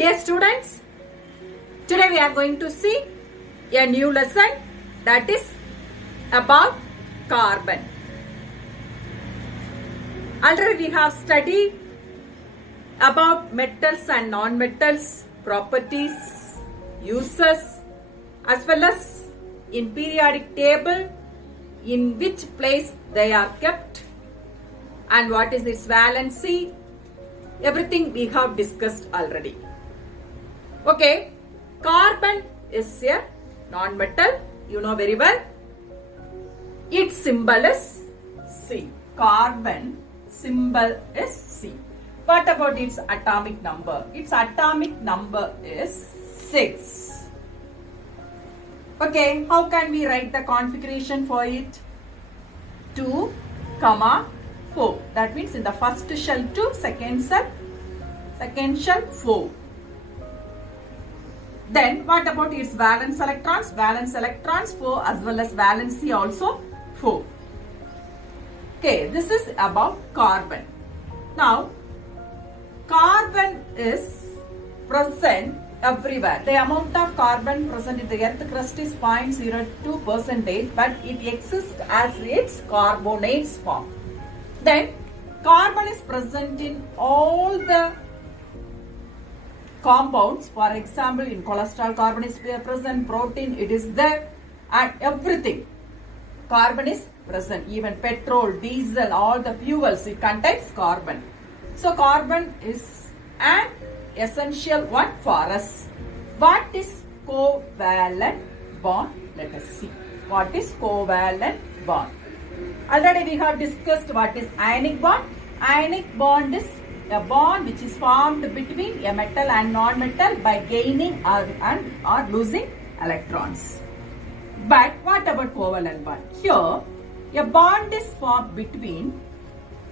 Dear students, today we are going to see a new lesson that is about carbon. Already we have studied about metals and non-metals, properties, uses, as well as in periodic table in which place they are kept and what is its valency. Everything we have discussed already. Okay, carbon is a non-metal, you know very well. Its symbol is C. Carbon symbol is C. What about its atomic number? Its atomic number is 6. Okay, how can we write the configuration for it? 2, 4. That means in the first shell 2, second shell 4. Then what about its valence electrons? Valence electrons 4 as well as valency also 4. Okay, this is about carbon. Now, carbon is present everywhere. The amount of carbon present in the earth crust is 0.02%, but it exists as its carbonates form. Then, carbon is present in all the compounds. For example, in cholesterol, carbon is present, protein, it is there, and everything. Carbon is present. Even petrol, diesel, all the fuels, it contains carbon. So, carbon is an essential one for us. What is covalent bond? Let us see. What is covalent bond? Already we have discussed what is ionic bond. Ionic bond is a bond which is formed between a metal and non-metal by gaining or losing electrons. But what about covalent bond? Here, a bond is formed between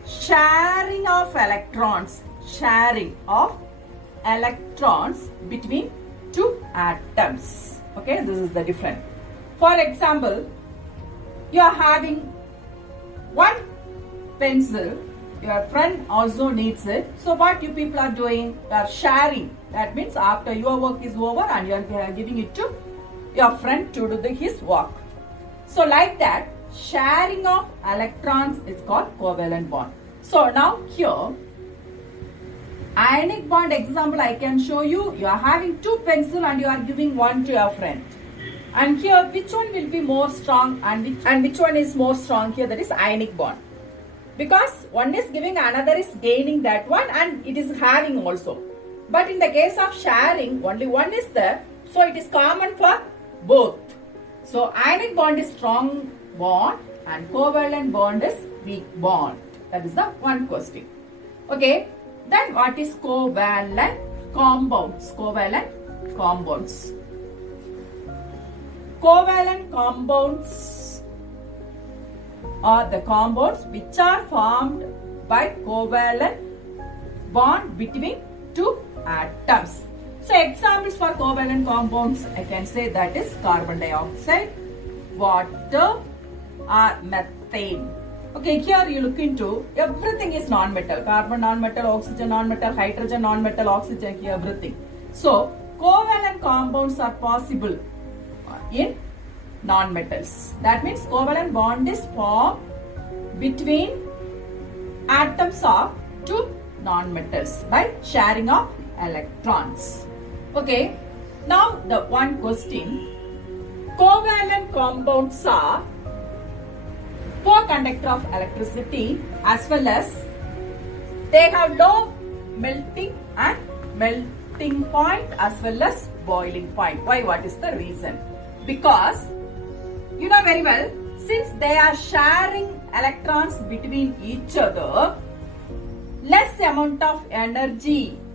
sharing of electrons between two atoms. Okay, this is the difference. For example, you are having one pencil, your friend also needs it. So what you people are doing? You are sharing. That means after your work is over and you are giving it to your friend to do his work. So like that, sharing of electrons is called covalent bond. So now here, ionic bond example I can show you. You are having two pencils and you are giving one to your friend. And here, which one will be more strong and which one is more strong here? That is ionic bond. Because one is giving, another is gaining that one, and it is having also. But in the case of sharing, only one is there. So it is common for both. So ionic bond is strong bond and covalent bond is weak bond. That is the one question. Okay. Then what is covalent compounds? Covalent compounds. Covalent compounds are the compounds which are formed by covalent bond between two atoms. So examples for covalent compounds, I can say that is carbon dioxide, water, or methane. Okay, here you look into everything is non-metal. Carbon non-metal, oxygen non-metal, hydrogen non-metal, oxygen here, everything. So covalent compounds are possible in non-metals. That means covalent bond is formed between atoms of two non-metals by sharing of electrons. Okay. Now the one question. Covalent compounds are poor conductor of electricity as well as they have low melting point as well as boiling point. Why? What is the reason? Because you know very well, since they are sharing electrons between each other, less amount of energy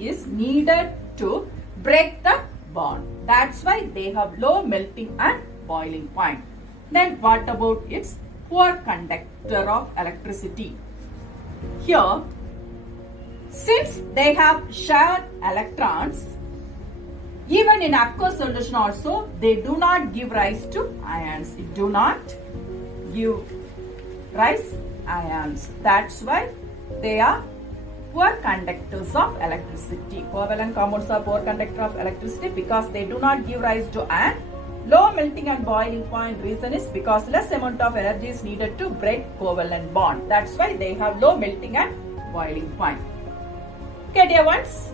is needed to break the bond. That's why they have low melting and boiling point. Then what about its poor conductor of electricity? Here, since they have shared electrons, even in aqueous solution also, they do not give rise to ions. It do not give rise ions. That's why they are poor conductors of electricity. Covalent compounds are poor conductor of electricity because they do not give rise to an low melting and boiling point. Reason is because less amount of energy is needed to break covalent bond. That's why they have low melting and boiling point. Okay, dear ones.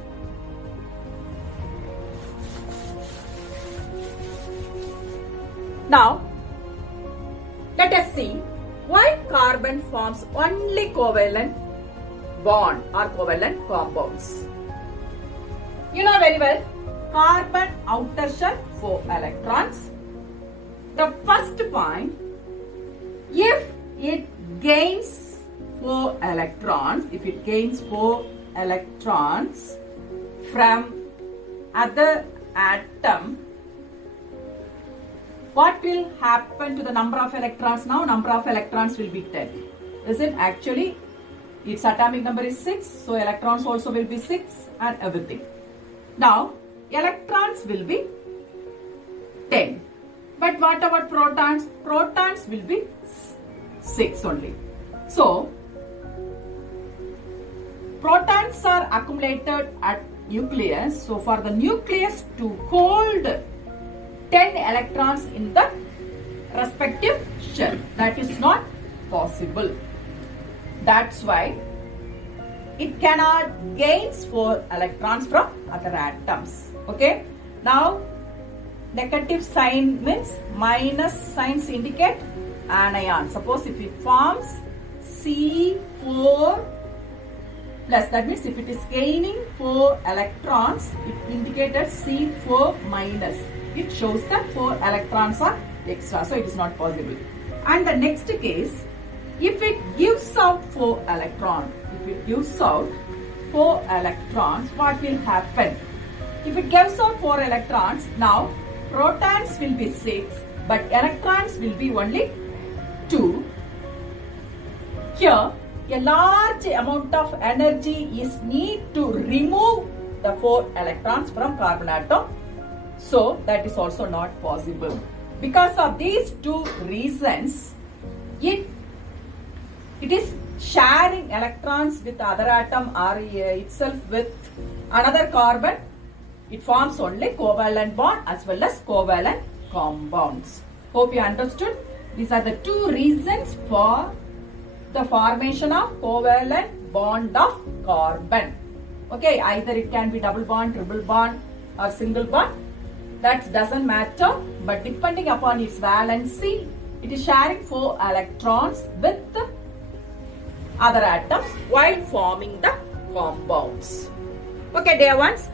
Now, let us see why carbon forms only covalent bond or covalent compounds. You know very well, carbon outer shell 4 electrons. The first point, if it gains 4 electrons, from other atom, what will happen to the number of electrons? Now number of electrons will be 10. Is it actually? Its atomic number is 6, so electrons also will be 6 and everything. Now electrons will be 10. But what about protons? Protons will be 6 only. So protons are accumulated at nucleus. So for the nucleus to hold 10 electrons in the respective shell, that is not possible. That's why it cannot gain 4 electrons from other atoms. Okay. Now negative sign means minus signs indicate anion. Suppose if it forms C4 plus, that means if it is gaining 4 electrons, it indicated C4 minus. It shows that 4 electrons are extra, so it is not possible. And the next case, if it gives out 4 electrons, what will happen? If it gives out 4 electrons, now protons will be 6, but electrons will be only 2. Here, a large amount of energy is needed to remove the 4 electrons from carbon atom. So that is also not possible. Because of these two reasons, it is sharing electrons with other atom or itself with another carbon. It forms only covalent bond as well as covalent compounds. Hope you understood. These are the two reasons for the formation of covalent bond of carbon. Okay, either it can be double bond, triple bond or single bond. That doesn't matter, but depending upon its valency, it is sharing 4 electrons with other atoms while forming the compounds. Okay, dear ones.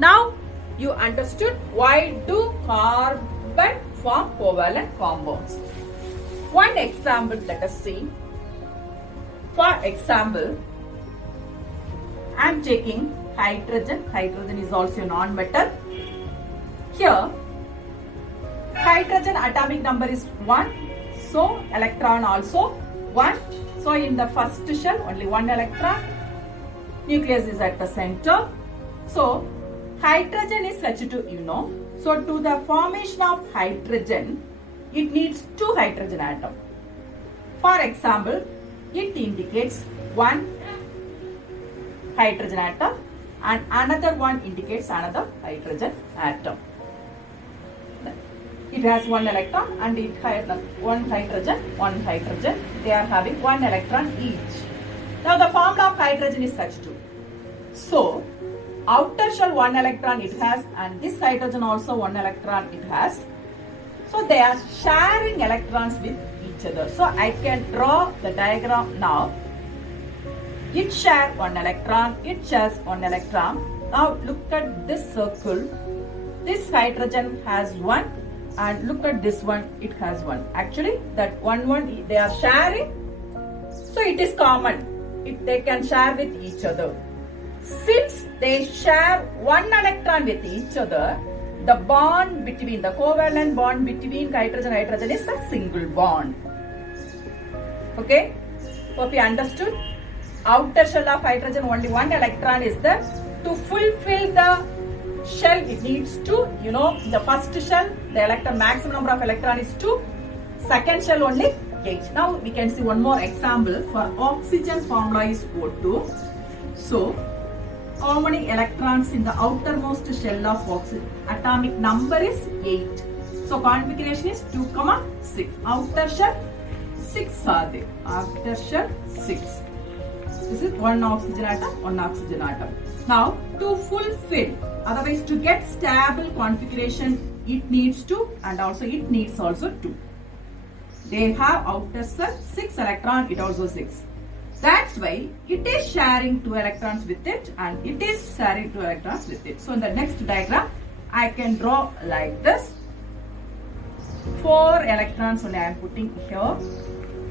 Now you understood why do carbon form covalent compounds. One example let us see. For example, I am taking hydrogen. Hydrogen is also a non-metal. Here, hydrogen atomic number is 1. So, electron also 1. So, in the first shell, only 1 electron. Nucleus is at the center. So, hydrogen is H2, you know. So, to the formation of hydrogen, it needs 2 hydrogen atoms. For example, it indicates 1 hydrogen atom and another one indicates another hydrogen atom. It has 1 electron and it has 1 hydrogen. They are having 1 electron each. Now the formula of hydrogen is H2. So outer shell 1 electron it has and this hydrogen also 1 electron it has. So they are sharing electrons with each other. So I can draw the diagram now. It shares 1 electron, it shares 1 electron. Now look at this circle. This hydrogen has 1 and look at this one, it has 1. Actually that 1 they are sharing. So it is common. They can share with each other. Since they share 1 electron with each other, the bond between, the covalent bond between hydrogen and hydrogen is a single bond. Okay? Hope you understood. Outer shell of hydrogen only 1 electron is there. To fulfill the shell it needs 2. You know, the first shell the electron maximum number of electron is 2. Second shell only 8. Now we can see one more example. For oxygen formula is O2. So, how many electrons in the outermost shell of oxygen? Atomic number is 8. So, configuration is 2, 6. Outer shell, 6 are there. Outer shell, 6. This is one oxygen atom, one oxygen atom. Now, to fulfill, otherwise to get stable configuration, it needs 2 and also it needs also 2. They have outer shell 6 electron, it also 6. That's why it is sharing 2 electrons with it and it is sharing 2 electrons with it. So in the next diagram, I can draw like this. 4 electrons only I am putting here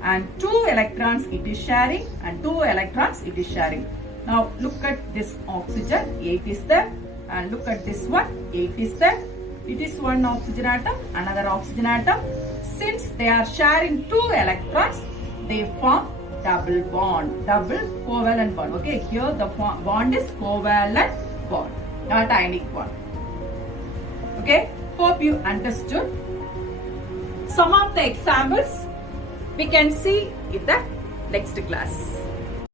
and 2 electrons it is sharing and 2 electrons it is sharing. Now look at this oxygen, 8 is there, and look at this one, 8 is there. It is one oxygen atom, another oxygen atom. Since they are sharing 2 electrons, they form double bond, double covalent bond. Okay, here the bond is covalent bond, not ionic bond. Okay, hope you understood. Some of the examples we can see in the next class.